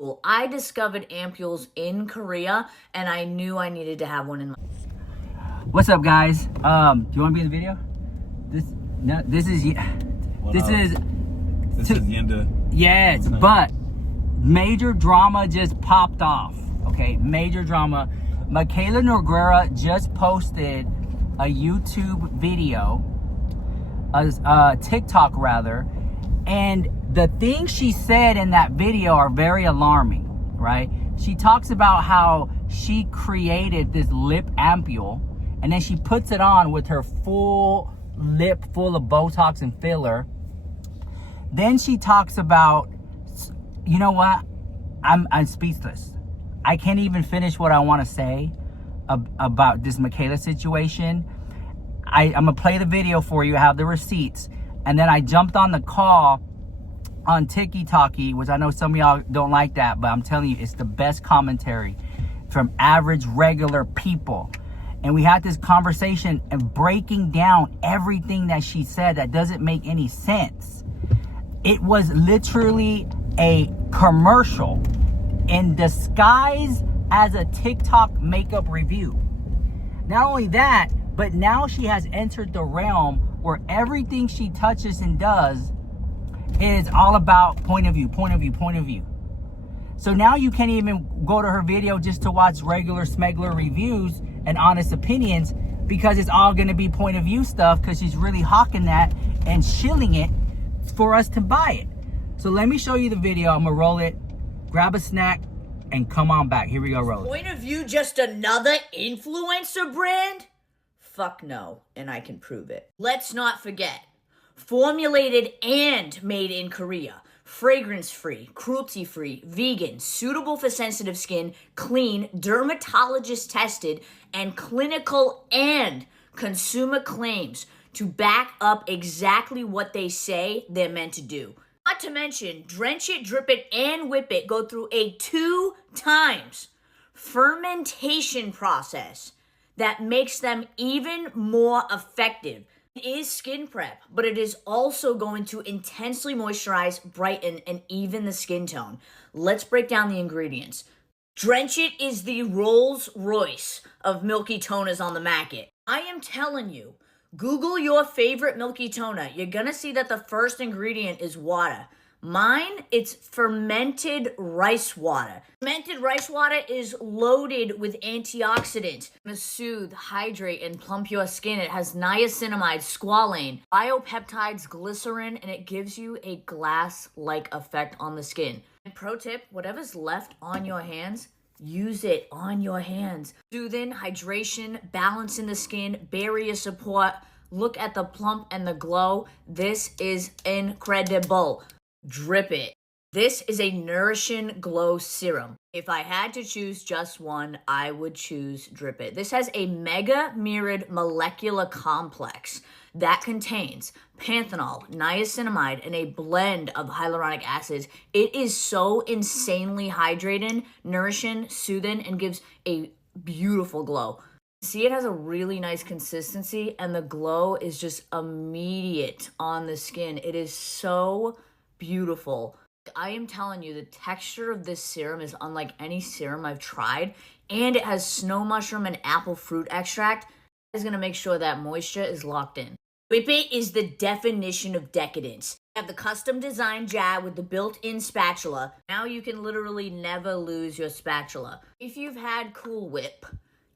Well, I discovered ampules in Korea, and I knew I needed to have one in my... What's up, guys? Do you want to be in the video? This is the end of... Yes, but major drama just popped off. Okay, major drama. Mikayla Nogueira just posted a YouTube video, a TikTok rather, and the things she said in that video are very alarming, right? She talks about how she created this lip ampule, and then she puts it on with her full lip full of Botox and filler. Then she talks about, you know what? I'm speechless. I can't even finish what I want to say about this Mikayla situation. I'm gonna play the video for you. I have the receipts, and then I jumped on the call on TikTok, which I know some of y'all don't like that, but I'm telling you, it's the best commentary from average, regular people. And we had this conversation and breaking down everything that she said that doesn't make any sense. It was literally a commercial in disguise as a TikTok makeup review. Not only that, but now she has entered the realm where everything she touches and does is all about point of view. So now you can't even go to her video just to watch regular smegler reviews and honest opinions, because it's all going to be point of view stuff, because she's really hawking that and shilling it for us to buy it. So let me show you the video. I'm gonna roll it, grab a snack, and come on back. Here we go, roll it. Point of view, just another influencer brand? Fuck no, and I can prove it. Let's not forget, formulated and made in Korea. Fragrance-free, cruelty-free, vegan, suitable for sensitive skin, clean, dermatologist-tested, and clinical and consumer claims to back up exactly what they say they're meant to do. Not to mention, drench it, drip it, and whip it go through a 2 times fermentation process that makes them even more effective. It is skin prep, but it is also going to intensely moisturize, brighten, and even the skin tone. Let's break down the ingredients. Drench It is the Rolls Royce of milky toners on the market. I am telling you, Google your favorite milky toner. You're gonna see that the first ingredient is water. Mine, it's fermented rice water. Fermented rice water is loaded with antioxidants to soothe, hydrate, and plump your skin. It has niacinamide, squalane, biopeptides, glycerin, and it gives you a glass-like effect on the skin. And pro tip, whatever's left on your hands, use it on your hands. Soothing, hydration, balance in the skin, barrier support. Look at the plump and the glow. This is incredible. Drip It. This is a nourishing glow serum. If I had to choose just one, I would choose Drip It. This has a mega mirrored molecular complex that contains panthenol, niacinamide, and a blend of hyaluronic acids. It is so insanely hydrating, nourishing, soothing, and gives a beautiful glow. See, it has a really nice consistency, and the glow is just immediate on the skin. It is so beautiful. I am telling you, the texture of this serum is unlike any serum I've tried, and it has snow mushroom and apple fruit extract. That is going to make sure that moisture is locked in. Whip It is the definition of decadence. You have the custom designed jar with the built-in spatula. Now you can literally never lose your spatula. If you've had Cool Whip,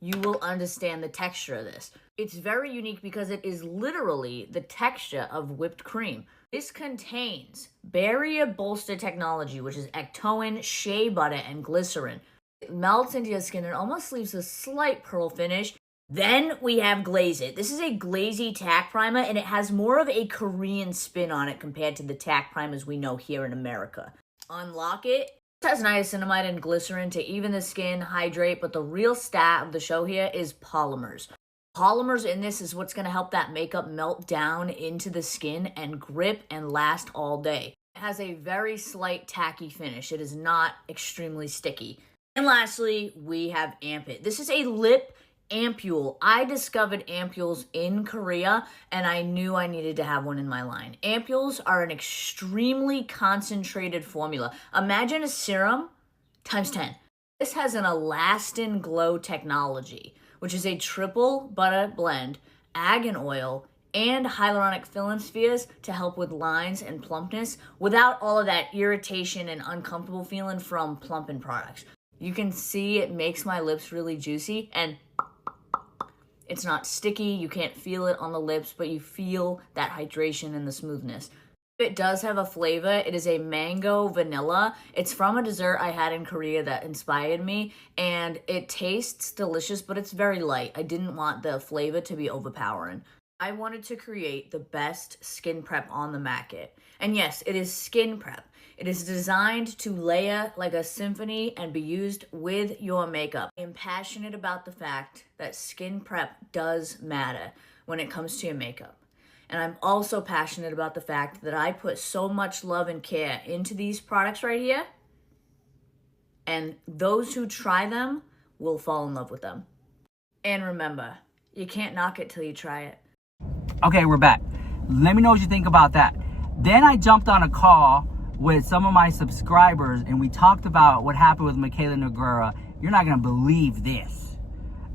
you will understand the texture of this. It's very unique because it is literally the texture of whipped cream. This contains barrier bolster technology, which is ectoin, shea butter, and glycerin. It melts into your skin and almost leaves a slight pearl finish. Then we have Glaze It. This is a glazy tack primer, and it has more of a Korean spin on it compared to the tack primers we know here in America. Unlock It. It has niacinamide and glycerin to even the skin, hydrate, but the real star of the show here is polymers. Polymers in this is what's going to help that makeup melt down into the skin and grip and last all day. It has a very slight tacky finish. It is not extremely sticky. And lastly, we have Amp It. This is a lip ampule. I discovered ampules in Korea, and I knew I needed to have one in my line. Ampules are an extremely concentrated formula. Imagine a serum times 10. This has an elastin glow technology, which is a triple butter blend, argan oil, and hyaluronic fill-in spheres to help with lines and plumpness without all of that irritation and uncomfortable feeling from plumping products. You can see it makes my lips really juicy, and it's not sticky. You can't feel it on the lips, but you feel that hydration and the smoothness. It does have a flavor. It is a mango vanilla. It's from a dessert I had in Korea that inspired me, and it tastes delicious, but it's very light. I didn't want the flavor to be overpowering. I wanted to create the best skin prep on the market. And yes, it is skin prep. It is designed to layer like a symphony and be used with your makeup. I am passionate about the fact that skin prep does matter when it comes to your makeup. And I'm also passionate about the fact that I put so much love and care into these products right here. And those who try them will fall in love with them. And remember, you can't knock it till you try it. Okay, we're back. Let me know what you think about that. Then I jumped on a call with some of my subscribers and we talked about what happened with Mikayla Nogueira. You're not gonna believe this.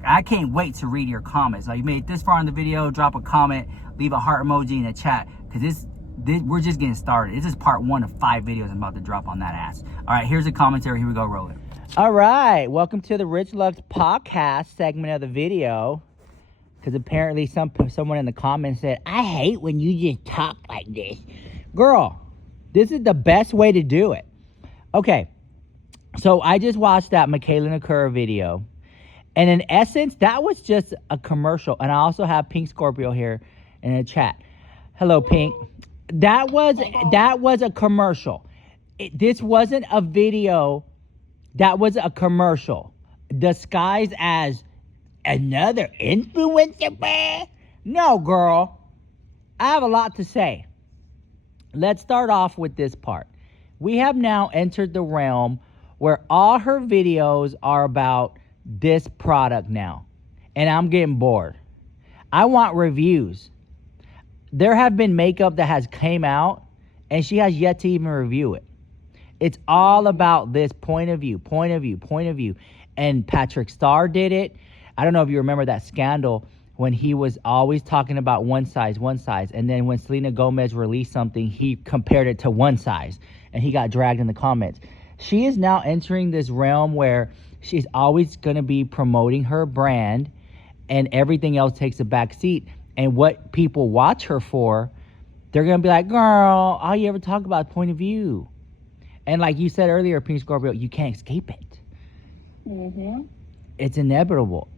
I can't wait to read your comments. Now, you made it this far in the video, drop a comment, leave a heart emoji in the chat, because this we're just getting started. This is part 1 of 5 videos I'm about to drop on that ass. All right, here's a commentary. Here we go, rolling. All right, welcome to the Rich Loves podcast segment of the video. Because apparently someone in the comments said, I hate when you just talk like this. Girl, this is the best way to do it. Okay, so I just watched that Mikayla Nogueira video. And in essence, that was just a commercial. And I also have Pink Scorpio here in the chat. Hello, Pink. That was a commercial. This wasn't a video. That was a commercial disguised as another influencer brand? No, girl. I have a lot to say. Let's start off with this part. We have now entered the realm where all her videos are about this product now. And I'm getting bored. I want reviews. There have been makeup that has came out and she has yet to even review it. It's all about this point of view. And Patrick Starr did it. I don't know if you remember that scandal when he was always talking about one size. And then when Selena Gomez released something, he compared it to one size. And he got dragged in the comments. She is now entering this realm where she's always going to be promoting her brand. And everything else takes a back seat. And what people watch her for, they're going to be like, girl, all you ever talk about is point of view. And like you said earlier, Pink Scorpio, you can't escape it. Mm-hmm. It's inevitable.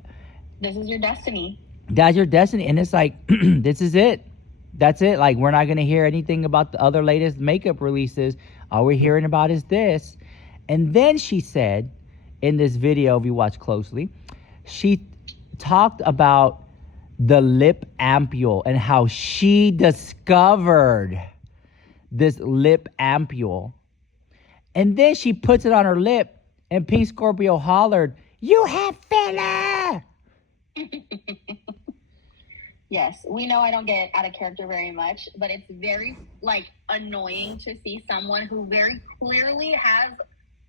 This is your destiny. That's your destiny. And it's like, this is it. That's it. Like, we're not going to hear anything about the other latest makeup releases. All we're hearing about is this. And then she said, in this video, if you watch closely, she talked about the lip ampule and how she discovered this lip ampule. And then she puts it on her lip and Pink Scorpio hollered, "You have filler!" Yes, we know I don't get out of character very much, but it's very annoying to see someone who very clearly has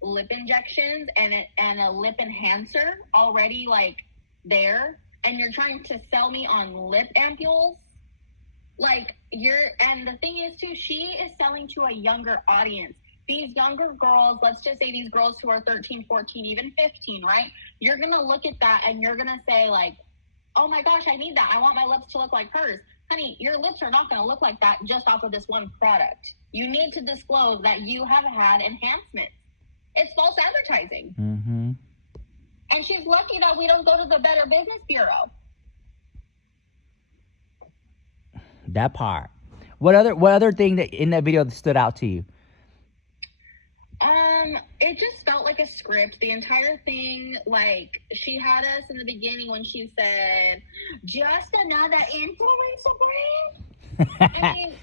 lip injections and a lip enhancer already there, and you're trying to sell me on lip ampules. And the thing is too, she is selling to a younger audience. These younger girls, let's just say these girls who are 13, 14, even 15, right? You're going to look at that and you're going to say oh my gosh, I need that. I want my lips to look like hers. Honey, your lips are not going to look like that just off of this one product. You need to disclose that you have had enhancements. It's false advertising. Mm-hmm. And she's lucky that we don't go to the Better Business Bureau. That part. What other thing that in that video stood out to you? It just felt like a script. The entire thing, she had us in the beginning when she said, just another influencer brand? I mean,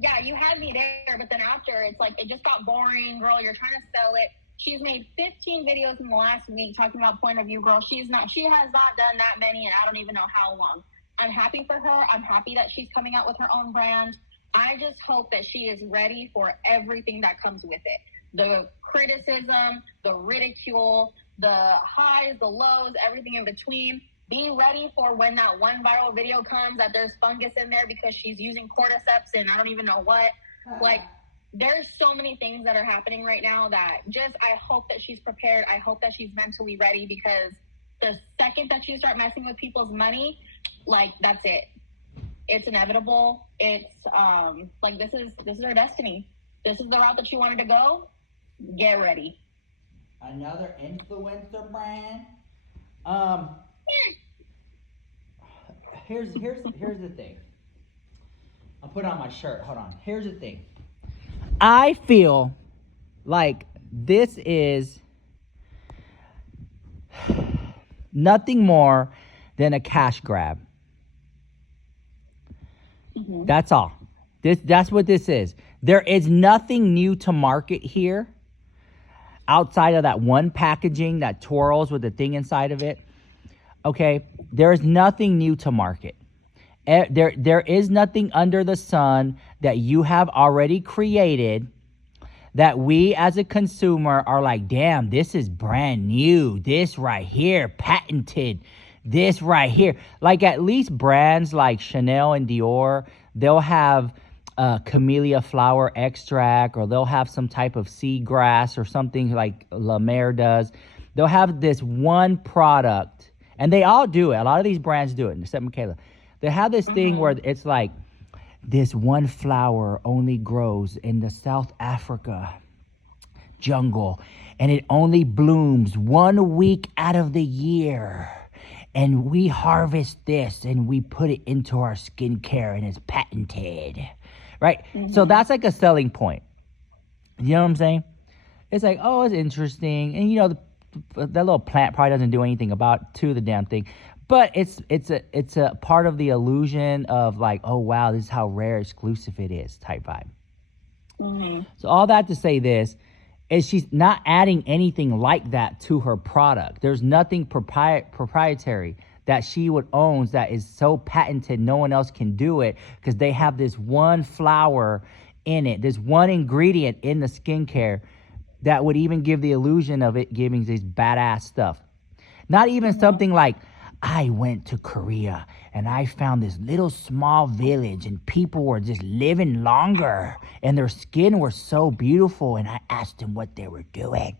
yeah, you had me there, but then after, it's it just got boring, girl. You're trying to sell it. She's made 15 videos in the last week talking about point of view, girl. She has not done that many, and I don't even know how long. I'm happy for her. I'm happy that she's coming out with her own brand. I just hope that she is ready for everything that comes with it. the criticism, the ridicule, the highs, the lows, everything in between. Be ready for when that one viral video comes that there's fungus in there because she's using cordyceps and I don't even know what. Like, there's so many things that are happening right now that just, I hope that she's prepared. I hope that she's mentally ready, because the second that you start messing with people's money, like, that's it. It's inevitable. It's like, this is her destiny. This is the route that she wanted to go. Get ready. Another influencer brand. Here's the thing. I'll put on my shirt. Hold on. Here's the thing. I feel like this is nothing more than a cash grab. Mm-hmm. That's all. That's what this is. There is nothing new to market here outside of that one packaging that twirls with the thing inside of it. Okay, there is nothing new to market. There is nothing under the sun that you have already created that we as a consumer are like, damn, this is brand new. This right here, patented. This right here. Like, at least brands like Chanel and Dior, they'll have camellia flower extract, or they'll have some type of seagrass or something like La Mer does. They'll have this one product, and they all do it. A lot of these brands do it, except Mikayla. They have this thing where it's like, this one flower only grows in the South Africa jungle, and it only blooms 1 week out of the year. And we harvest this and we put it into our skincare, and it's patented, right? Mm-hmm. So that's like a selling point. You know what I'm saying? It's like, oh, it's interesting. And, you know, that little plant probably doesn't do anything to the damn thing. But it's a part of the illusion of like, oh, wow, this is how rare, exclusive it is type vibe. Mm-hmm. So all that to say this is, she's not adding anything like that to her product. There's nothing proprietary that she would own that is so patented no one else can do it, because they have this one flower in it, this one ingredient in the skincare that would even give the illusion of it giving this badass stuff. Not even something like, I went to Korea and I found this little small village and people were just living longer and their skin was so beautiful, and I asked them what they were doing,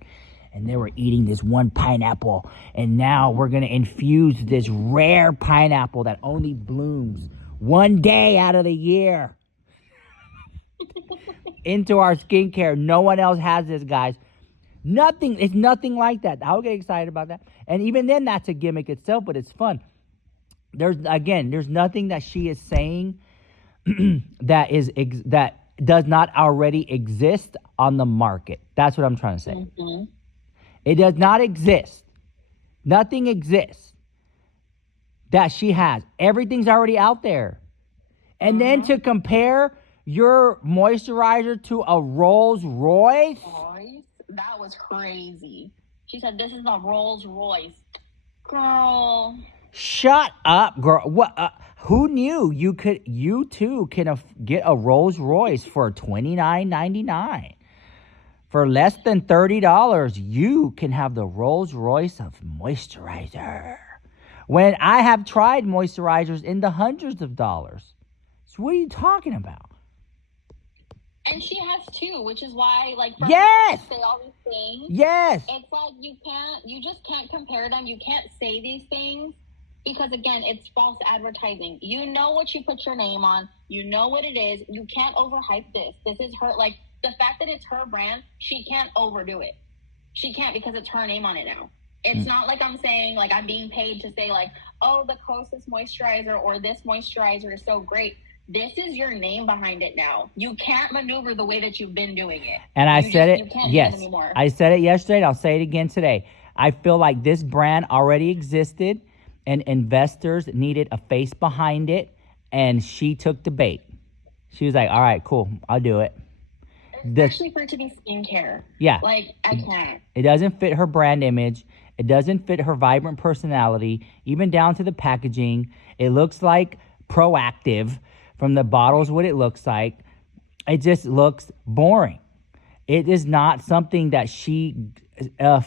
and they were eating this one pineapple, and now we're going to infuse this rare pineapple that only blooms 1 day out of the year into our skincare. No one else has this, guys. It's nothing like that. I'll get excited about that. And even then, that's a gimmick itself, but it's fun. There's nothing that she is saying that does not already exist on the market. That's what I'm trying to say. Mm-hmm. It does not exist. Nothing exists that she has. Everything's already out there. And then to compare your moisturizer to a Rolls Royce? That was crazy. She said, this is a Rolls Royce. Girl. Shut up, girl. What? Who knew you too can get a Rolls Royce for $29.99? For less than $30, you can have the Rolls Royce of moisturizer. When I have tried moisturizers in the hundreds of dollars. So what are you talking about? And she has two, which is why, like, for her to say all these things, it's like you just can't compare them. You can't say these things because, again, it's false advertising. You know what you put your name on. You know what it is. You can't overhype this. This is her, like, the fact that it's her brand, she can't overdo it. She can't, because it's her name on it now. It's not like I'm saying, like, I'm being paid to say, like, oh, the Kosas moisturizer or this moisturizer is so great. This is your name behind it now. You can't maneuver the way that you've been doing it. And I said it. You can't yes, do it anymore. I said it yesterday, and I'll say it again today. I feel like this brand already existed, and investors needed a face behind it, and she took the bait. She was like, all right, cool, I'll do it. Especially for it to be skincare. Yeah. Like, I can't. It doesn't fit her brand image. It doesn't fit her vibrant personality, even down to the packaging. It looks like Proactive. From the bottles, what it looks like, it just looks boring. It is not something that she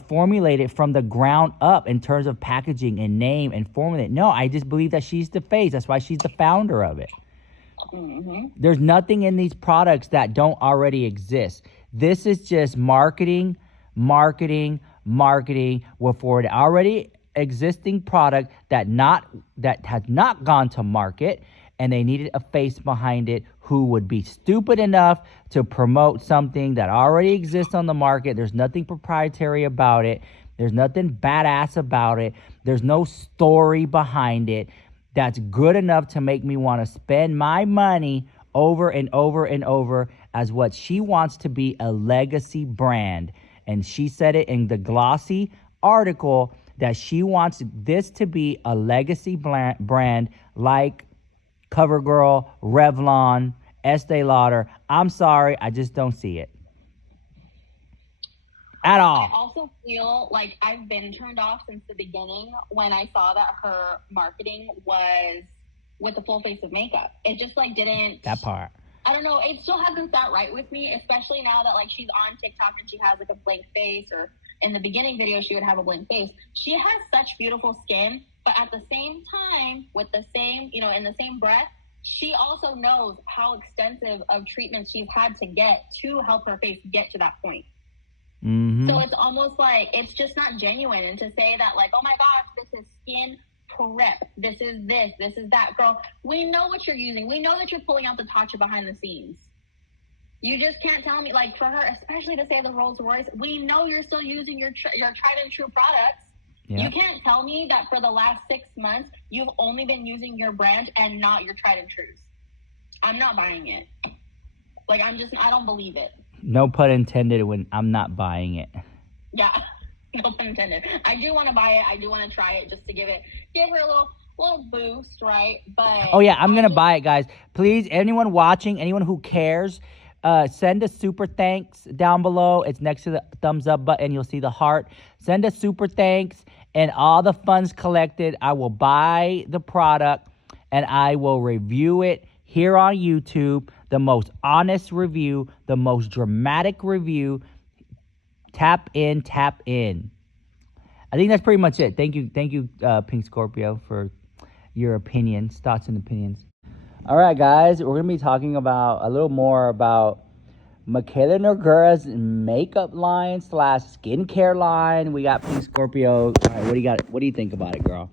formulated from the ground up in terms of packaging and name and formulate. No, I just believe that she's the face. That's why she's the founder of it. Mm-hmm. There's nothing in these products that don't already exist. This is just marketing for an already existing product that has not gone to market, and they needed a face behind it who would be stupid enough to promote something that already exists on the market. There's nothing proprietary about it. There's nothing badass about it. There's no story behind it that's good enough to make me want to spend my money over and over and over as what she wants to be a legacy brand. And she said it in the glossy article that she wants this to be a legacy brand like CoverGirl, Revlon, Estee Lauder. I'm sorry, I just don't see it at all. I also feel like I've been turned off since the beginning when I saw that her marketing was with the full face of makeup. It just like didn't. That part. I don't know. It still hasn't sat right with me, especially now that like she's on TikTok and she has like a blank face, or in the beginning video she would have a blank face. She has such beautiful skin, but at the same time, with the same, you know, in the same breath, she also knows how extensive of treatments she's had to get to help her face get to that point. Mm-hmm. So it's almost like it's just not genuine. And to say that like, oh my gosh, this is skin prep, this is that, girl, we know what you're using. We know that you're pulling out the Tatcha behind the scenes. You just can't tell me, like, for her, especially to say the Rolls Royce, we know you're still using your tried and true products. Yeah. You can't tell me that for the last 6 months you've only been using your brand and not your tried and trues. I'm not buying it. Like, I don't believe it. No pun intended when I'm not buying it. Yeah. No pun intended. I do want to buy it. I do want to try it just to give her a little boost, right? But oh yeah, I'm gonna buy it, guys. Please, anyone watching, anyone who cares, send a super thanks down below. It's next to the thumbs up button. You'll see the heart. Send a super thanks, and all the funds collected, I will buy the product and I will review it here on YouTube. The most honest review, the most dramatic review. Tap in. I think that's pretty much it. Thank you, Pink Scorpio, for your opinions, thoughts and opinions. All right, guys, we're going to be talking about a little more about Mikayla Nogueira's makeup line / skincare line. We got Pink Scorpio. All right, what do you got? What do you think about it, girl?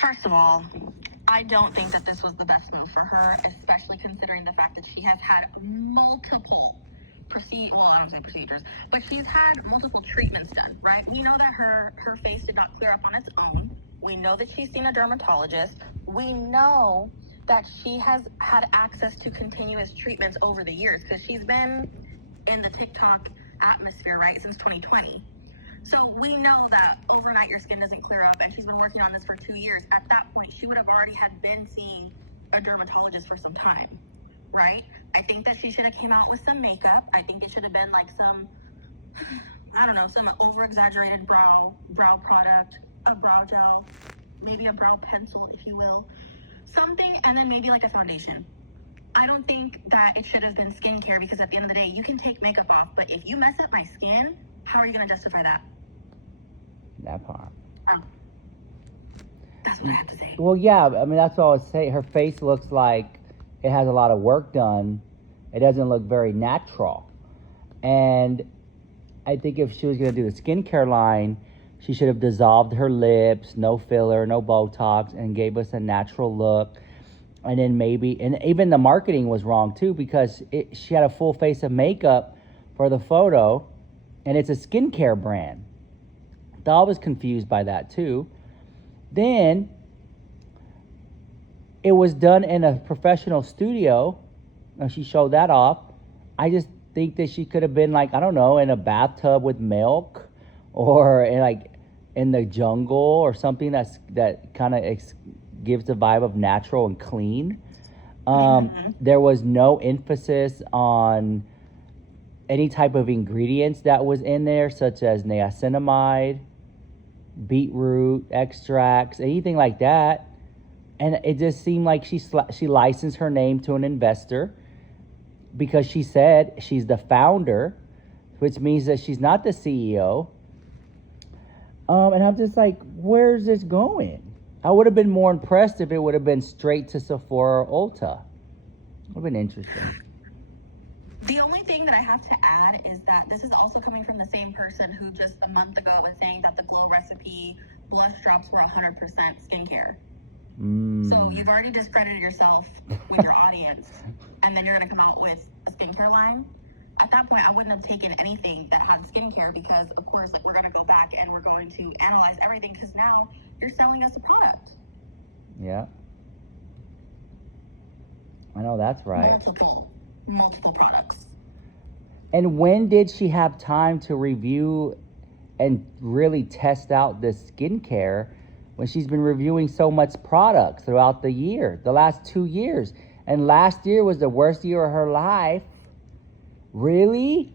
First of all, I don't think that this was the best move for her, especially considering the fact that she has had multiple procedures, but she's had multiple treatments done, right? We know that her face did not clear up on its own. We know that she's seen a dermatologist. We know that she has had access to continuous treatments over the years because she's been in the TikTok atmosphere, right, since 2020. So we know that overnight your skin doesn't clear up, and she's been working on this for 2 years. At that point, she would have already been seeing a dermatologist for some time, right? I think that she should have came out with some makeup. I think it should have been like some over-exaggerated brow product, a brow gel, maybe a brow pencil, if you will. Something, and then maybe like a foundation. I don't think that it should have been skincare, because at the end of the day, you can take makeup off, but if you mess up my skin, how are you going to justify that? That part. That's what I have to say. Well, yeah, I mean, that's all I would say. Her face looks like it has a lot of work done. It doesn't look very natural. And I think if she was going to do the skincare line, she should have dissolved her lips, no filler, no Botox, and gave us a natural look. And then and even the marketing was wrong too, because she had a full face of makeup for the photo, and it's a skincare brand. I was confused by that too. Then it was done in a professional studio, and she showed that off. I just think that she could have been like, I don't know, in a bathtub with milk, or in the jungle, or something that kind of gives the vibe of natural and clean. There was no emphasis on any type of ingredients that was in there, such as niacinamide, beetroot extracts, anything like that. And it just seemed like she licensed her name to an investor, because she said she's the founder, which means that she's not the CEO. And I'm just like, where's this going? I would have been more impressed if it would have been straight to Sephora or Ulta. Would have been interesting. The only thing that I have to add is that this is also coming from the same person who just a month ago was saying that the Glow Recipe blush drops were 100% skincare. So you've already discredited yourself with your audience, and then you're going to come out with a skincare line. At that point, I wouldn't have taken anything that had skincare because, of course, like we're going to go back and we're going to analyze everything because now you're selling us a product. Yeah. I know that's right. Multiple products. And when did she have time to review and really test out this skincare when she's been reviewing so much products throughout the year, the last 2 years? And last year was the worst year of her life. Really?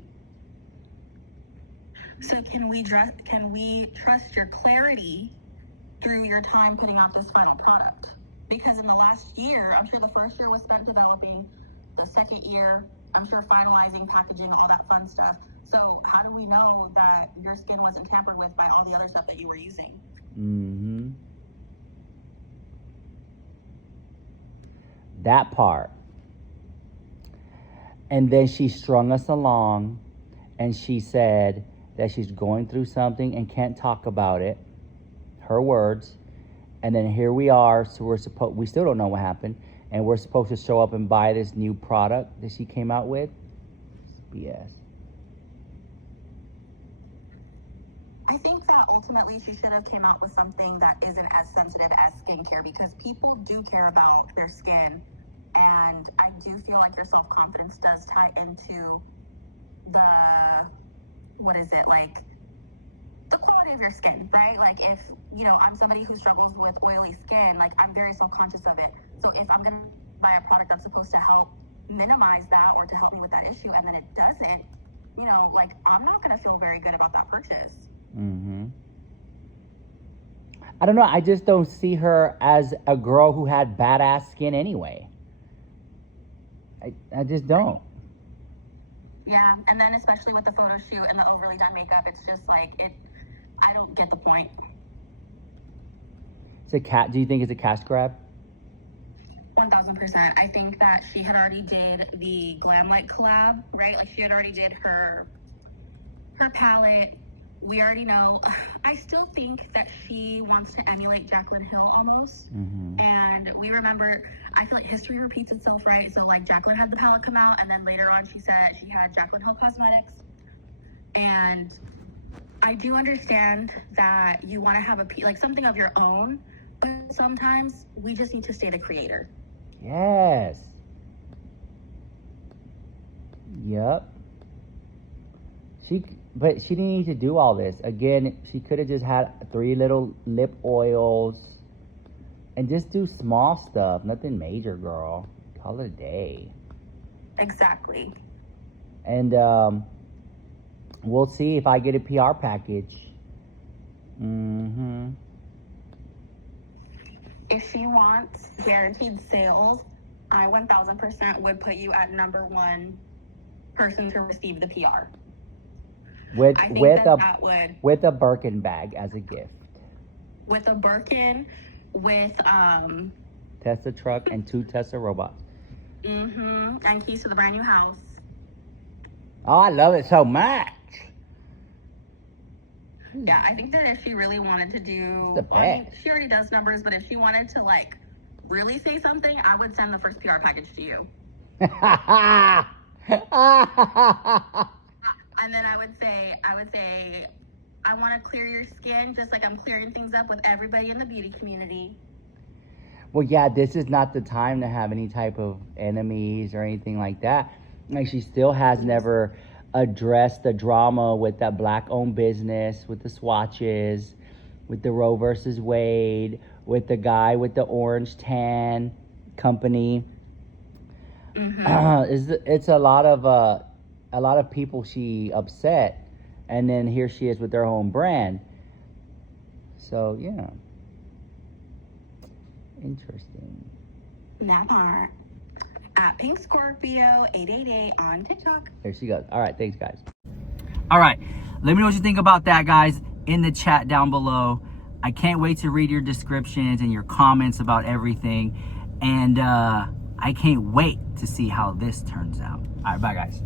So can we trust your clarity through your time putting out this final product? Because in the last year, I'm sure the first year was spent developing, the second year, I'm sure finalizing, packaging, all that fun stuff. So how do we know that your skin wasn't tampered with by all the other stuff that you were using? Mm-hmm. That part. And then she strung us along and she said that she's going through something and can't talk about it. Her words. And then here we are, so we still don't know what happened, and we're supposed to show up and buy this new product that she came out with. It's BS. I think that ultimately she should have came out with something that isn't as sensitive as skincare, because people do care about their skin, and I do feel like your self-confidence does tie into the quality of your skin, right? Like if, I'm somebody who struggles with oily skin, like I'm very self-conscious of it. So if I'm going to buy a product that's supposed to help minimize that or to help me with that issue, and then it doesn't, I'm not going to feel very good about that purchase. Mm-hmm. I don't know. I just don't see her as a girl who had badass skin anyway. I just don't. Yeah, and then especially with the photo shoot and the overly done makeup, it's just like I don't get the point. Do you think it's a cash grab? 1000%. I think that she had already did the Glam Light collab, right? Like she had already did her palette. We already know. I still think that she wants to emulate Jaclyn Hill almost. Mm-hmm. And we remember, I feel like history repeats itself, right? So like Jaclyn had the palette come out, and then later on she said she had Jaclyn Hill Cosmetics. And I do understand that you want to have something of your own, but sometimes we just need to stay the creator. Yes. Yep. But she didn't need to do all this. Again, she could have just had 3 little lip oils and just do small stuff. Nothing major, girl. Call it a day. Exactly. And we'll see if I get a PR package. Mm-hmm. If she wants guaranteed sales, I 1000% would put you at number 1 person to receive the PR. I think that would... With a Birkin bag as a gift. With a Birkin, with... Tesla truck and 2 Tesla robots. Mm-hmm. And keys to the brand new house. Oh, I love it so much. Yeah, I think that if she really wanted to do... I mean, she already does numbers, but if she wanted to, really say something, I would send the first PR package to you. And then I would say, I want to clear your skin just like I'm clearing things up with everybody in the beauty community. Well, yeah, this is not the time to have any type of enemies or anything like that. Like, she still has never addressed the drama with that black-owned business, with the swatches, with the Roe versus Wade, with the guy with the orange tan company. Mm-hmm. It's a lot of people she upset, and then here she is with their own brand. So, yeah. Interesting. That part. at Pink Scorpio 888 on TikTok. Here she goes. All right, thanks, guys. All right, let me know what you think about that, guys, in the chat down below. I can't wait to read your descriptions and your comments about everything. And I can't wait to see how this turns out. All right, bye, guys.